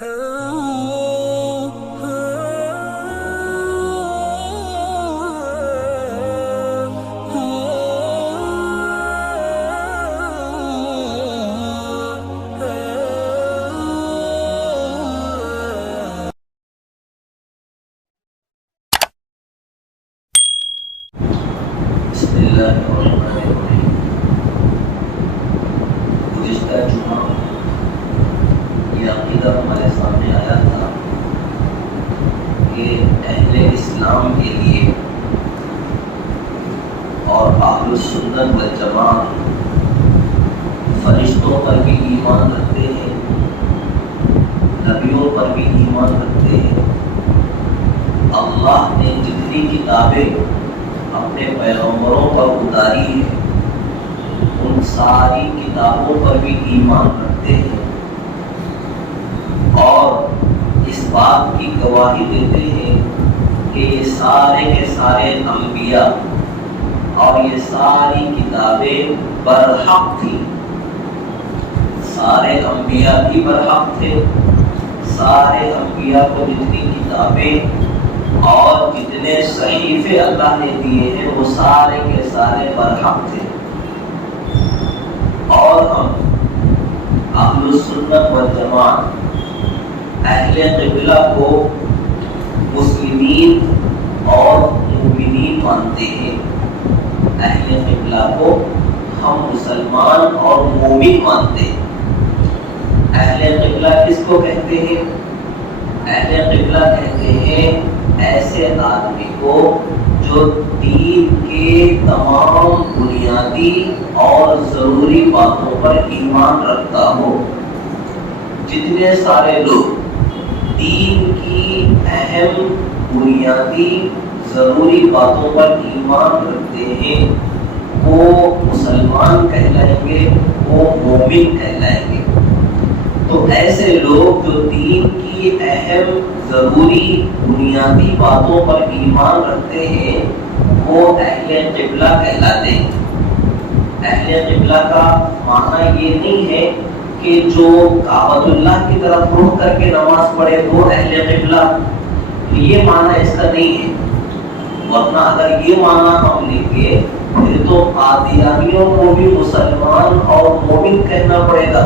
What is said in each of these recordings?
بسم اللہ الرحمن الرحیم۔ گزشتہ جمعہ یہ عقیدہ ہمارے سامنے آیا تھا کہ اہل اسلام کے لیے اور اہل سنت والجماعت فرشتوں پر بھی ایمان رکھتے ہیں، نبیوں پر بھی ایمان رکھتے ہیں۔ اللہ نے جتنی کتابیں اپنے پیغمبروں پر اتاری ہے ان ساری کتابوں پر بھی ایمان رکھتے ہیں اور اس بات کی گواہی دیتے ہیں کہ یہ سارے کے سارے انبیاء اور یہ ساری کتابیں برحق تھیں، سارے انبیاء بھی برحق تھے، سارے انبیاء کو جتنی کتابیں اور جتنے صحیفے اللہ نے دیے ہیں وہ سارے کے سارے برحق تھے۔ اور ہم اہل سنت والجماعت اہل قبلہ کو مسلمین اور مومنین مانتے ہیں۔ اہل قبلہ کو ہم مسلمان اور مومن مانتے ہیں۔ اہل قبلہ کس کو کہتے ہیں؟ اہل قبلہ کہتے ہیں ایسے آدمی کو جو دین کے تمام بنیادی اور ضروری باتوں پر ایمان رکھتا ہو۔ جتنے سارے لوگ دین کی اہم بنیادی ضروری باتوں پر ایمان رکھتے ہیں وہ مسلمان کہلائیں گے، وہ مومن کہلائیں گے۔ تو ایسے لوگ جو دین کی اہم ضروری بنیادی باتوں پر ایمان رکھتے ہیں وہ اہل قبلہ کہلاتے ہیں۔ اہل قبلہ کا معنی یہ نہیں ہے کہ جو کعبۃ اللہ کی طرف رخ کر کے نماز پڑھے وہ اہل قبلہ، یہ معنی اس کا نہیں ہے۔ ورنہ اگر یہ معنی ہم لیں گے پھر تو قادیانیوں کو بھی مسلمان اور مومن کہنا پڑے گا،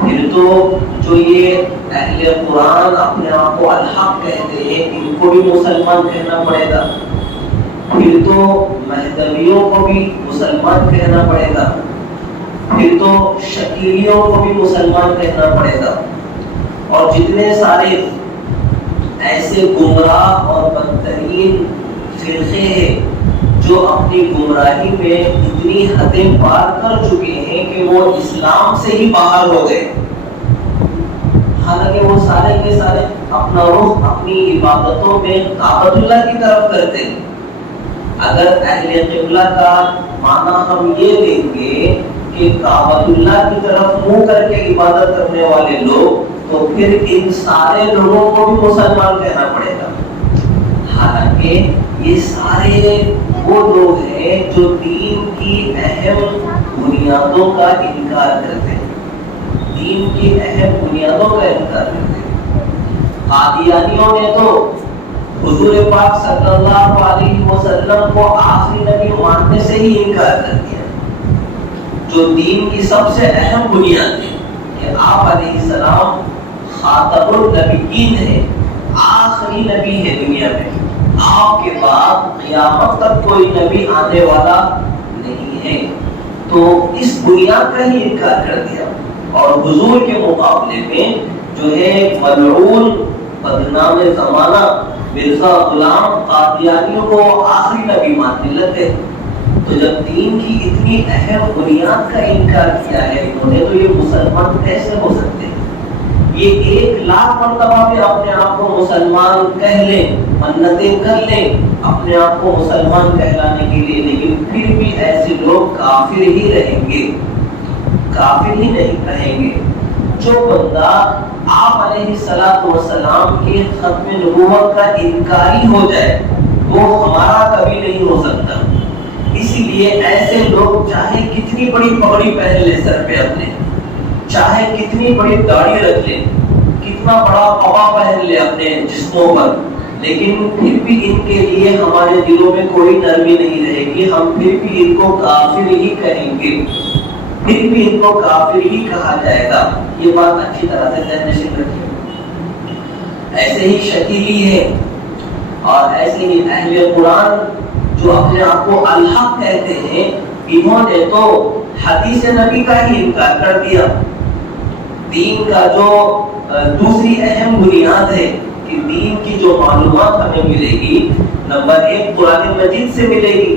پھر تو جو یہ اہل قرآن اپنے آپ کو الحق کہتے ہیں ان کو بھی مسلمان کہنا پڑے گا، پھر تو مہدویوں کو بھی مسلمان کہنا پڑے گا، پھر تو شکیلیوں کو بھی مسلمان کہنا پڑے گا، اور جتنے سارے ایسے گمراہ اور بدترین فرقے ہیں جو اپنی گمراہی میں اتنی حدیں پار کر چکے ہیں کہ وہ اسلام سے ہی باہر ہو گئے، حالانکہ وہ سارے کے سارے اپنا رخ اپنی عبادتوں میں کعبۃ اللہ کی طرف کرتے ہیں۔ اگر اہل قبلہ کا معنی ہم یہ لیں گے کہ کعبۃ اللہ کی طرف منہ کر کے عبادت کرنے والے لوگ، تو پھر ان سارے لوگوں کو بھی مسلمان کہنا پڑے گا، حالانکہ یہ سارے وہ لوگ ہیں جو دین کی اہم بنیادوں کا انکار کرتے ہیں، دین کی اہم بنیادوں کا انکار کرتے ہیں۔ قادیانیوں نے تو حضور پاک صلی اللہ علیہ وسلم کو آخری نبی ماننے سے ہی انکار کر دیا، جو دین کی سب سے اہم بنیاد ہے کہ آپ علیہ السلام خاتم النبیین ہے، آخری نبی ہے دنیا میں، آپ کے بعد قیامت تک کوئی نبی آنے والا نہیں ہے، تو اس بنیاد کا ہی انکار کر دیا۔ اور حضور کے مقابلے میں جو ہے ملعون بدنام زمانہ مرزا غلام قادیانیوں کو آخری نبی ماننے لگے۔ تو جب دین کی اتنی اہم بنیاد کا انکار کیا ہے انہوں نے، تو یہ مسلمان کیسے ہو سکتے ہیں؟ یہ 1,00,000 مرتبہ بھی اپنے آپ کو مسلمان کہہ لیں، منتیں کر لیں اپنے آپ کو مسلمان کہلانے کے لیے، لیکن پھر بھی ایسے لوگ کافر ہی رہیں گے، کافر ہی نہیں رہیں گے۔ جو بندہ آپ علیہ السلام کے ختم نبوت کا انکاری ہو جائے وہ ہمارا کبھی نہیں ہو سکتا۔ اسی لیے ایسے لوگ چاہے کتنی بڑی پگڑی پہن لے سر پہ اپنے، چاہے کتنی بڑی داڑھی رکھ لیں، جسموں پر، لیکن پھر بھی ان کے لیے ہمارے دلوں میں کوئی نرمی نہیں رہے گی، ہم پھر بھی ان کو کافر ہی کہیں گے، پھر بھی ان کو کافر ہی کہا جائے گا۔ یہ بات اچھی طرح سے ذہن نشین رکھیں۔ ایسے ہی شکیلی ہے اور ایسے ہی اہل قرآن جو اپنے آپ کو الحق کہتے ہیں، انہوں نے تو حدیث نبی کا ہی انکار کر دیا۔ دین کا جو دوسری اہم بنیاد ہے کہ دین کی جو معلومات ہمیں ملے گی، نمبر 1 قرآن مجید سے ملے گی،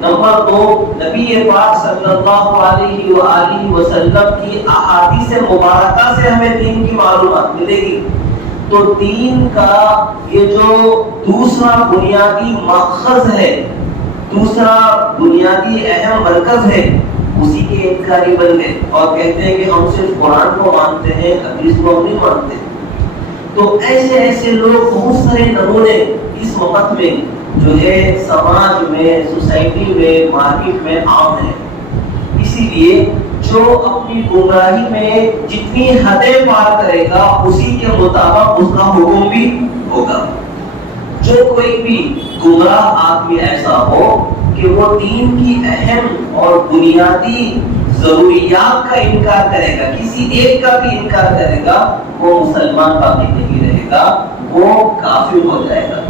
نمبر 2 نبی پاک صلی اللہ علیہ وآلہ وسلم کی احادیث مبارکہ سے ہمیں دین کی معلومات ملے گی۔ تو دین کا یہ جو دوسرا بنیادی ماخذ ہے، دوسرا بنیادی اہم مرکز ہے، اسی کے انکاری بن گئے اور کہتے ہیں کہ ہم صرف قرآن کو مانتے ہیں، حدیث کو ہم نہیں مانتے۔ تو ایسے ایسے لوگ بہت سارے نمونے اس وقت میں جو ہے سماج میں، سوسائٹی میں، مارکیٹ میں عام ہے۔ اسی لیے جو اپنی گمراہی میں جتنی حدیں پار کرے گا اسی کے مطابق اس کا حکم بھی ہوگا۔ جو کوئی بھی گمراہ آدمی ایسا ہو کہ وہ دین کی اہم اور بنیادی ضروریات کا انکار کرے گا، کسی ایک کا بھی انکار کرے گا، وہ مسلمان باقی نہیں رہے گا، وہ کافر ہو جائے گا۔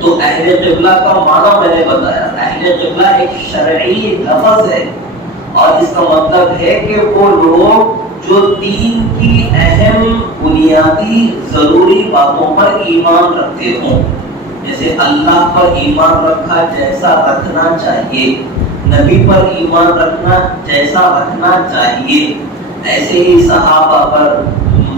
تو اہل قبلہ کا معنی میں نے بتایا، اہل قبلہ ایک شرعی لفظ ہے اور اس کا مطلب ہے کہ وہ لوگ جو دین کی اہم بنیادی ضروری باتوں پر ایمان رکھتے ہوں، جیسے اللہ پر ایمان رکھا جیسا رکھنا چاہیے، نبی پر ایمان رکھنا جیسا رکھنا چاہیے، ایسے ہی صحابہ پر،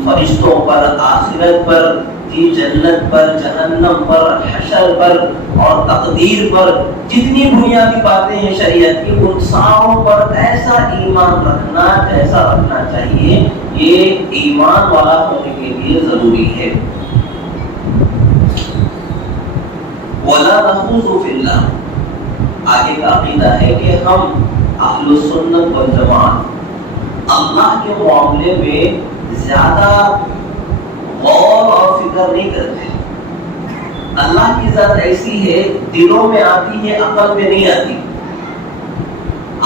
فرشتوں پر، آخرت پر، جنت پر، جہنم پر، حشر پر اور تقدیر پر، جتنی بنیادی باتیں ہیں شریعت کی، ان ساروں پر ایسا ایمان رکھنا جیسا رکھنا چاہیے، یہ ایمان والا ہونے کے لیے ضروری ہے۔ وَلَا نَخُوضُ فِي اللَّهِ، آگے کا عقیدہ ہے کہ ہم اہل سنت والجماعت اللہ کے معاملے میں زیادہ غور اور فکر نہیں کرتے۔ اللہ کی ذات ایسی ہے، دلوں میں آتی ہے، عقل میں نہیں آتی۔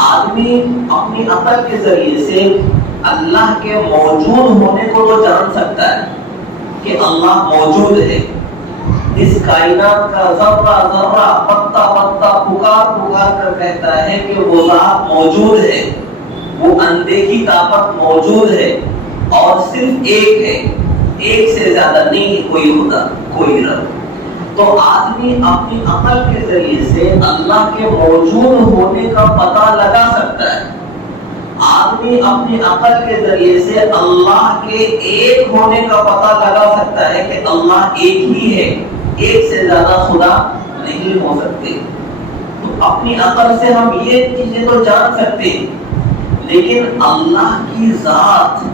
آدمی اپنی عقل کے ذریعے سے اللہ کے موجود ہونے کو تو جان سکتا ہے کہ اللہ موجود ہے، اس کائنات کا ذرہ ذرہ، پتا پتا پکار پکار کر کہتا ہے کہ وہ ذات موجود ہے، وہ اندیکھی طاقت موجود ہے اور صرف ایک ہے، ایک سے زیادہ نہیں کوئی خدا، کوئی رب۔ تو آدمی اپنی عقل کے ذریعے سے اللہ کے موجود ہونے کا پتہ لگا سکتا ہے، آدمی اپنی عقل کے ذریعے سے اللہ کے ایک ہونے کا پتہ لگا سکتا ہے کہ اللہ ایک ہی ہے، ایک سے زیادہ خدا نہیں ہو سکتے۔ تو اپنی عقل سے ہم یہ چیزیں تو جان سکتے، لیکن اللہ کی ذات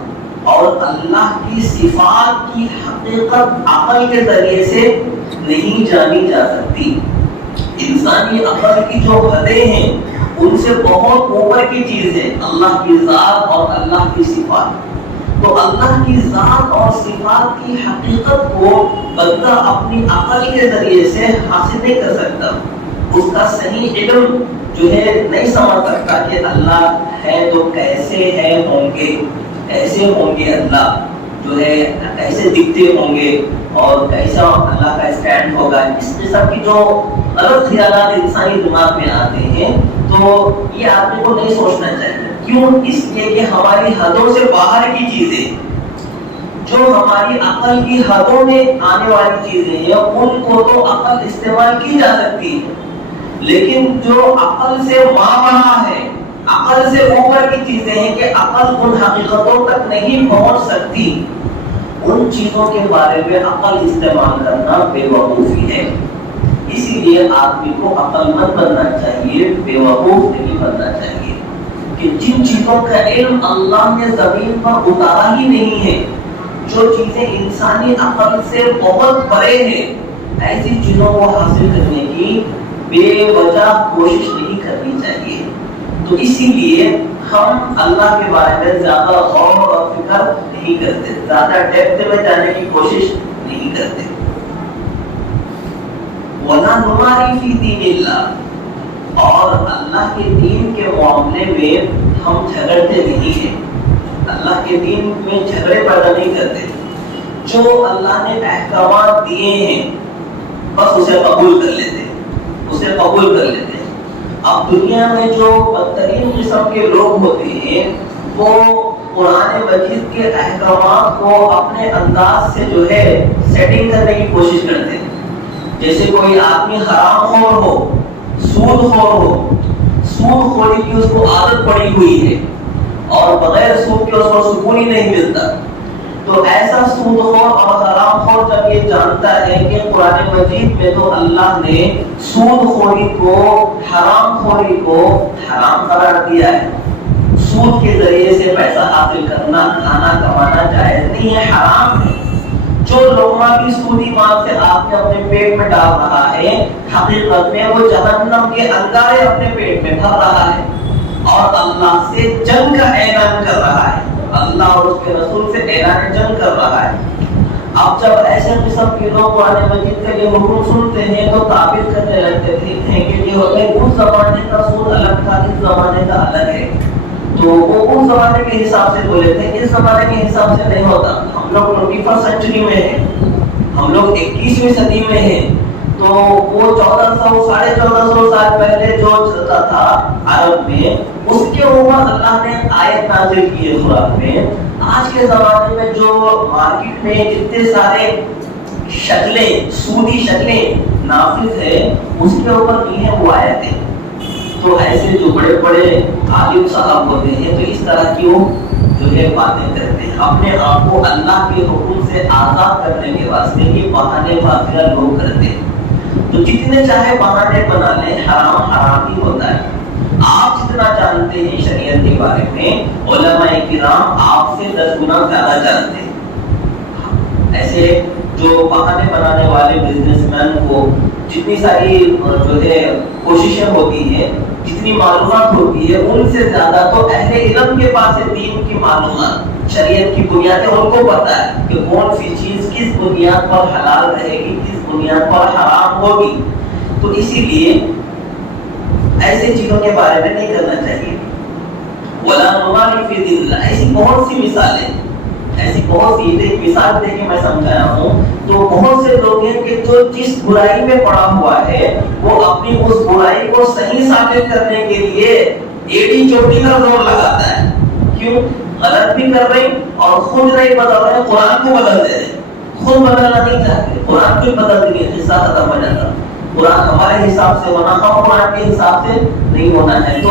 اور اللہ کی صفات کی حقیقت عقل کے ذریعے سے نہیں جانی جا سکتی۔ انسانی عقل کی جو حدیں ہیں ان سے بہت اوپر کی چیز ہے اللہ کی ذات اور اللہ کی صفات۔ تو اللہ کی ذات اور صفات کی حقیقت کو بندہ اپنی عقل کے ذریعے سے حاصل نہیں کر سکتا، اس کا صحیح علم جو ہے نہیں سمجھ سکتا کہ اللہ ہے تو کیسے ہے ہوں گے، کیسے ہوں گے اللہ، جو ہے کیسے دکھتے ہوں گے اور کیسا اللہ کا اسٹینڈ ہوگا۔ اس قسم کی جو غلط خیالات انسانی دماغ میں آتے ہیں تو یہ آدمی کو نہیں سوچنا چاہیے۔ کیوں؟ اس لیے کہ ہماری حدوں سے باہر کی چیزیں، جو ہماری عقل کی حدوں میں آنے والی چیزیں ہیں ان کو تو عقل استعمال کی جا سکتی ہے، لیکن جو عقل سے مابعد ہے، عقل سے اوپر کی چیزیں ہیں کہ عقل ان حقیقتوں تک نہیں پہنچ سکتی، ان چیزوں کے بارے میں عقل استعمال کرنا بے وقوفی ہے۔ اسی لیے آدمی کو عقل مند بننا چاہیے، بے وقوف نہیں بننا چاہیے، کہ جن چیزوں کا علم اللہ نے زمین پر اتارا ہی نہیں ہے، جو چیزیں انسانی عقل سے بہت پرے ہیں، ایسی چیزوں کو حاصل کرنے کی بے وجہ کوشش نہیں کرنی چاہیے۔ تو اسی لیے ہم اللہ کے بارے میں زیادہ غور اور فکر نہیں کرتے، زیادہ ڈیپتھ میں جانے کی کوشش نہیں کرتے. وَلَا نُمَارِي فِي دِينِ اللَّهِ، اور اللہ کے دین کے معاملے میں ہم جھگڑتے نہیں ہیں. اللہ کے دین میں جھگڑے پیدا نہیں کرتے. جو اللہ نے احکامات دیے ہیں بس اسے قبول کر لیتے، اسے قبول کر لیتے. اب دنیا میں جو بدترین قسم کے لوگ ہوتے ہیں وہ قرآن مجید کے احکامات کو اپنے انداز سے جو ہے سیٹنگ کرنے کی کوشش کرتے ہیں. جیسے کوئی آدمی حرام خور ہو، سود خور ہو، سود خوری کی اس کو عادت پڑی ہوئی ہے اور بغیر سود کے اس کو سکون ہی نہیں ملتا. تو ایسا سود خور اور حرام خور جب یہ جانتا ہے کہ قرآن مجید میں تو اللہ نے سود خوری کو، حرام خوری کو حرام قرار دیا ہے، سود کے ذریعے سے پیسہ حاصل کرنا، کھانا کمانا جائز نہیں ہے، حرام ہے. جو لقمہ بھی سودی مال سے آپ نے اپنے پیٹ میں ڈال رہا ہے حقیقت میں وہ جہنم کے انگارے اپنے پیٹ میں بھر رہا ہے اور اللہ سے جنگ کا اعلان کر رہا ہے، اللہ اور اس کے رسول سے اعلان جنگ کر رہا ہے. اب جب ایسے قسم کے لوگ قرآن مجید کے یہ حکم سنتے ہیں تو تعبیر کرنے لگتے ہیں کہ یہ ہوتا ہے اس زمانے کا سود الگ تھا، اس زمانے کا الگ ہے. تو وہ اس زمانے کے حساب سے بولے تھے، اس زمانے کے حساب سے نہیں ہوتا. ہم لوگ 21 سینچری میں ہیں، ہم لوگ 21ویں صدی میں ہیں. تو وہ 1400 ساڑھے 1400 سال پہلے جو چلتا تھا عرب میں، اس کے اوپر اللہ نے آیت نازل کی ہے قرآن میں. آج کے زمانے میں جو مارکیٹ میں جتنے سارے شکلیں، سودی شکلیں نافذ ہے، اس کے اوپر یہ ہے وہ آیتیں. تو ایسے جو بڑے بڑے عالم صاحب ہوتے ہیں تو اس طرح کی وہ جو ہے باتیں کرتے ہیں، اپنے آپ کو اللہ کے حکم سے آزاد کرنے کے واسطے یہ بہانے بازیاں لوگ کرتے ہیں. تو جتنے چاہے بہانے بنا لیں، حرام حرام ہی ہوتا ہے. آپ جتنا جانتے ہیں شریعت کے بارے میں، علماء کرام آپ سے 10 گنا زیادہ جانتے ہیں. ایسے جو بہانے بنانے والے بزنس مین کو جتنی ساری جو ہے کوششیں ہوتی ہیں، جتنی معلومات ہوتی ہے، ان سے زیادہ تو اہل علم کے پاس ہے دین کی معلومات، شریعت کی بنیادیں ان کو پتا ہے کہ کون سی چیز کس بنیاد پر حلال رہے گی، کس بنیاد پر حرام ہوگی. تو اسی لیے ایسے چیزوں کے بارے میں نہیں کرنا چاہیے. وَلَا نُمَارِي فِي دِينِ اللَّهِ. ایسی بہت سی مثالیں، ایسی بہت سی، ایک مثال دے کے میں سمجھایا ہوں. تو بہت سے لوگ ہیں کہ جو جس برائی میں پڑا ہوا ہے وہ اپنی اس برائی کو صحیح ثابت کرنے کے لیے ایڑی چوٹی کا زور لگاتا ہے. کیوں؟ غلط بھی کر رہے اور خود نہیں بدل رہے، قرآن کو بدل دے رہے. خود بدلنا نہیں چاہتے، قرآن کو بدل دیں، قصہ ختم ہو جاتا. قرآن ہمارے حساب سے ہونا تھا، قرآن کے حساب سے نہیں ہونا ہے. تو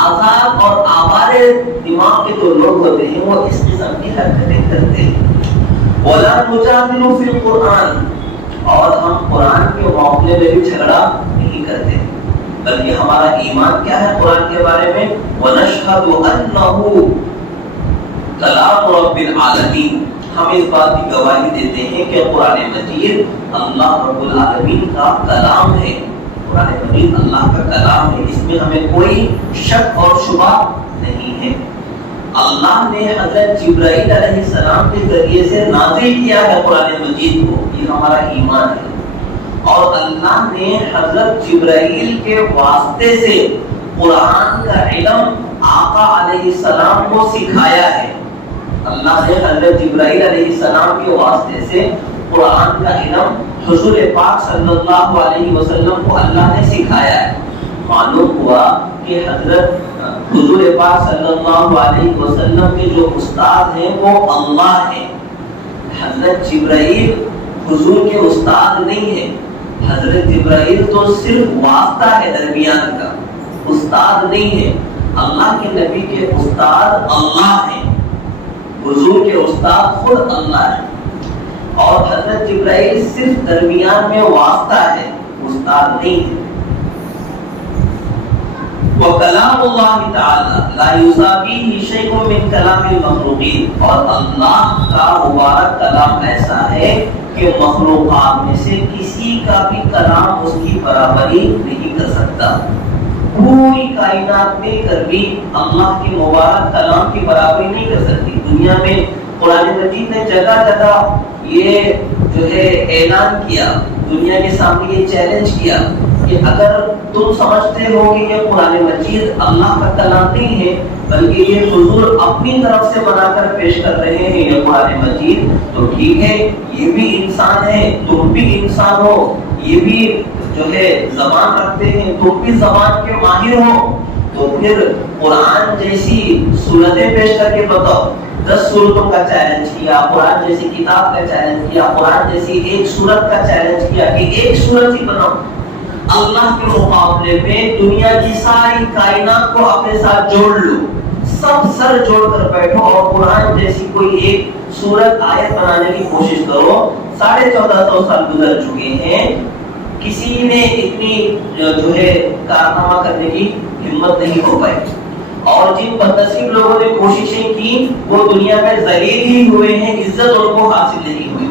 آزاد اور آوارے دماغ کے جو لوگ ہوتے ہیں وہ اس قسم کی حرکتیں کرتے ہیں. وَلَا نُجَادِلُ فِي الْقُرْآنِ. اور ہم قرآن کے معاملے میں بھی جھگڑا نہیں کرتے، بلکہ ہمارا ایمان کیا ہے قرآن کے بارے میں؟ وَنَشْهَدُ أَنَّهُ کلام رب العالمین. ہم اس بات کی گواہی دیتے ہیں کہ قرآن مجید اللہ رب العالمین کا کلام ہے. قرآن مجید اللہ کا کلام ہے، اس میں ہمیں کوئی شک اور شبہ نہیں ہے. اللہ نے حضرت جبرائیل علیہ السلام کے ذریعے سے نازل کیا ہے قرآن مجید کو، یہ ہمارا ایمان ہے. اور اللہ نے حضرت جبرائیل کے واسطے سے قرآن کا علم آقا علیہ السلام کو سکھایا ہے. اللہ نے حضرت جبرائیل علیہ السلام کے واسطے سے قرآن کا علم حضور پاک صلی اللہ علیہ وسلم کو اللہ نے سکھایا ہے. معلوم ہوا کہ حضرت حضور پاک صلی اللہ علیہ وسلم کے جو استاد ہیں وہ اللہ ہیں. حضرت جبرائیل حضور کے استاد نہیں ہے. حضرت جبرائیل تو صرف واسطہ ہے درمیان کا، استاد نہیں ہے. اللہ کے نبی کے استاد اللہ ہیں، حضور کے استاد خود اللہ ہے. اور حضرت جبرائیل صرف درمیان میں واسطہ ہے، استاد نہیں ہے. وَكَلَامُ اللَّهِ تَعَالَى لَا يُسَاوِيهِ شَيْءٌ مِّن كَلَامِ الْمَخْلُوقِينَ. اور اللہ کا مبارک کلام ایسا ہے کہ مخلوقات میں سے کسی کا بھی کلام اس کی برابری نہیں کر سکتا. پوری کائنات مل کر بھی اللہ کے مبارک کلام کی برابری نہیں کر سکتی. دنیا میں قرآن مجید نے جگہ جگہ یہ جو ہے اعلان کیا، دنیا کے سامنے یہ چیلنج کیا کہ اگر تم سمجھتے ہو کہ یہ قرآن مجید اللہ کا کلام نہیں ہے بلکہ یہ حضور اپنی طرف سے بنا کر پیش کر رہے ہیں یہ قرآن مجید، تو ٹھیک ہے، یہ بھی انسان ہے، تم بھی انسان ہو، یہ بھی جو ہے زبان رکھتے ہیں، تم بھی زبان کے ماہر ہو، تو پھر قرآن جیسی صورتیں پیش کر کے بتاؤ۔ 10 صورتوں کا چیلنج کیا، قرآن جیسی کتاب کا چیلنج کیا، قرآن جیسی ایک صورت کا چیلنج کیا کہ ایک صورت ہی بناؤ، اللہ کے مقابلے میں دنیا کی ساری کائنات کو اپنے ساتھ جوڑ لو، سب سر جوڑ کر بیٹھو اور قرآن جیسی کوئی ایک صورت آیت بنانے کی کوشش کرو۔ 1450 سال گزر چکے ہیں، کسی نے اتنی جو ہے کارنامہ کرنے کی ہمت نہیں ہو پائی، اور جن بدنصیب لوگوں نے کوششیں کی وہ دنیا میں ذلیل ہی ہوئے ہیں، عزت ان کو حاصل نہیں ہوئی،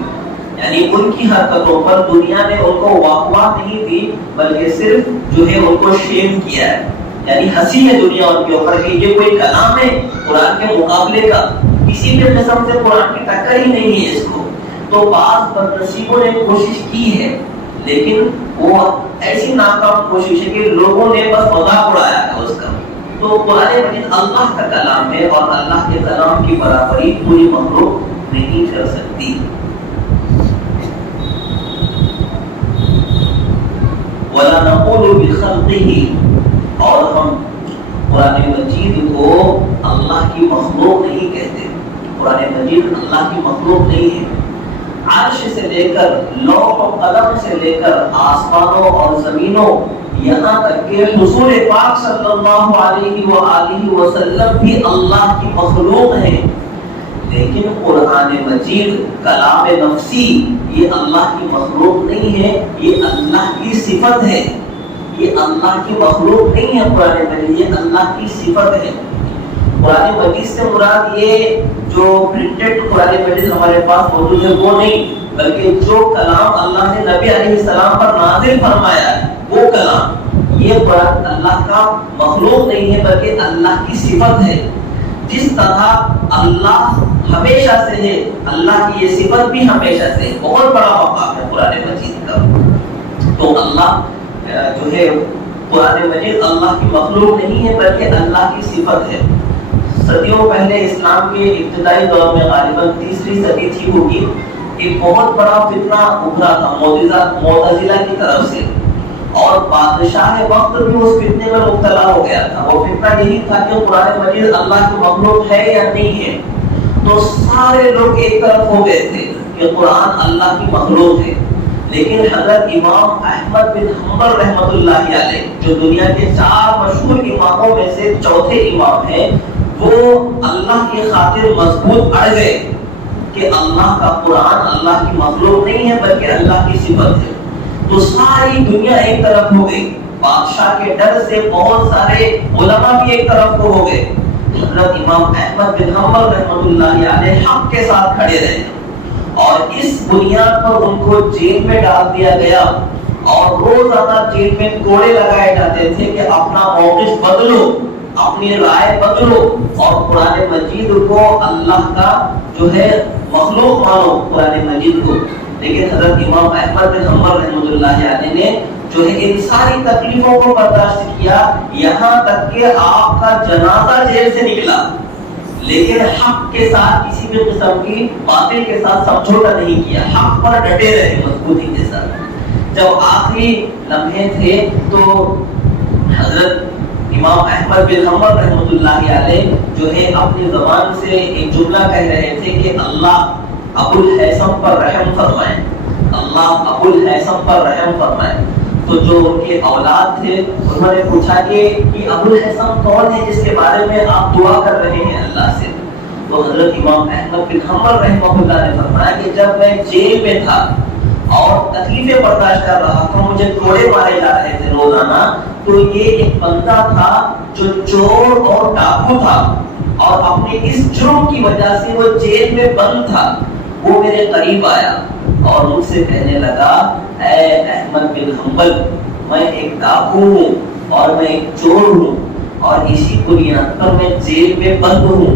یعنی ان کی حرکتوں پر دنیا نے ان کو واہ واہ نہیں دی بلکہ صرف جو ہے ان کو شیم کیا ہے، یعنی ہنسی ہے دنیا ان کے اوپر کہ یہ کوئی کلام ہے قرآن کے مقابلے کا، کسی بھی قسم سے قرآن کی ٹکر ہی نہیں ہے اس کو۔ تو بعض بدنصیبوں نے کوشش کی ہے لیکن وہ ایسی ناکام کوشش ہے کہ لوگوں نے بس مذاق اڑایا ہے اس کا۔ تو قرآن مجید اللہ کا کلام ہے اور اللہ کے کلام کی برابری پوری مخلوق نہیں کر سکتی۔ وَلَا نَقُولُ بِخَلْقِهِ، اور ہم قرآن مجید کو اللہ کی مخلوق نہیں کہتے، قرآن مجید اللہ کی مخلوق نہیں ہے۔ عرش سے لے کر لوح و قلم سے لے کر آسمانوں اور زمینوں یہاں تک کہ حضور پاک صلی اللہ علیہ وآلہ وسلم بھی اللہ کی مخلوق ہیں، لیکن قرآن مجید کلام نفسی یہ اللہ کی مخلوق نہیں ہے، یہ اللہ کی صفت ہے، یہ اللہ کی مخلوق نہیں ہے، قرآن مجید یہ اللہ کی صفت ہے۔ قرآن مجید سے مراد یہ جو پرنٹڈ قرآن مجید ہمارے پاس موجود ہے وہ نہیں، بلکہ جو کلام اللہ نے نبی علیہ السلام پر نازل فرمایا ہے وہ کلام، یہ قرآن اللہ کا مخلوق نہیں ہے بلکہ اللہ کی صفت ہے۔ جس طرح اللہ ہمیشہ سے ہے، اللہ کی یہ صفت بھی ہمیشہ سے ہے، بہت بڑا مقام ہے قرآن مجید کا۔ تو اللہ جو ہے قرآن مجید اللہ کی مخلوق نہیں ہے بلکہ اللہ کی صفت ہے۔ صدیوں پہلے اسلام کے ابتدائی دور میں غالباً 3ری صدی تھی ہوگی، ایک بہت بڑا فتنہ ابھرا تھا معتزلہ کی طرف سے، اور بادشاہ وقت بھی اس فتنے میں مبتلا ہو گیا تھا۔ وہ فتنہ یہی تھا کہ قرآن مجید اللہ کی مخلوق ہے یا نہیں ہے، تو سارے لوگ ایک طرف ہو گئے تھے کہ قرآن اللہ کی مخلوق ہے۔ لیکن حضرت امام احمد بن حنبل رحمۃ اللہ علیہ جو دنیا کے 4 مشہور اماموں میں سے چوتھے امام ہیں، وہ اللہ کی خاطر مضبوط اڑ گئے کہ اللہ کا قرآن اللہ کی مخلوق نہیں ہے بلکہ اللہ کی صفت ہے۔ تو ساری دنیا ایک طرف ہو گئی، بادشاہ کے ڈر سے بہت سارے علماء بھی ایک طرف کو ہو گئے۔ حضرت امام احمد بن حنبل رحمۃ اللہ علیہ حق کے ساتھ کھڑے رہے اور اس بنیاد پر ان کو جیل میں ڈال دیا گیا، اور روزانہ جیل میں کوڑے لگائے جاتے تھے کہ اپنا موقف بدلو، اپنی رائے بدلو اور قرآن مجید کو اللہ کا جو ہے مخلوق مانو قرآن مجید کو۔ لیکن حضرت امام احمد بن حنبل رحمۃ اللہ علیہ نے جو ہے ان ساری تکلیفوں کو برداشت کیا، یہاں تک کہ آپ کا جنازہ جیل سے نکلا، لیکن حق کے ساتھ کسی بھی قسم کی باطل کے ساتھ سمجھوتا نہیں کیا، حق پر ڈٹے رہے مضبوطی کے ساتھ۔ جب آخری لمحے تھے تو حضرت امام احمد بن حنبل رحمۃ اللہ علیہ جو ہے اپنی زبان سے ایک جملہ کہہ رہے تھے کہ اللہ ابو الحیثم پر رحم فرمائے، اللہ ابو الحیثم پر رحم فرمائے۔ تو جو ان کے اولاد تھے انہوں نے پوچھا کہ ابو الحیثم کون ہے جس کے بارے میں آپ دعا کر رہے ہیں اللہ سے؟ تو حضرت امام احمد بن حنبل رحمہ اللہ نے فرمایا کہ جب میں جیل میں تھا اور تکلیفیں برداشت کر رہا تھا، مجھے کوڑے مارے جا رہے تھے روزانہ، تو یہ ایک بندہ تھا جو چور اور ڈاکو تھا اور اپنے اس جرم کی وجہ سے وہ جیل میں بند تھا، وہ میرے قریب آیا اور مجھ سے کہنے لگا، اے احمد بن حنبل، میں ایک ڈاکو ہوں اور میں ایک چور ہوں اور اسی بنیاد پر میں جیل میں بند ہوں،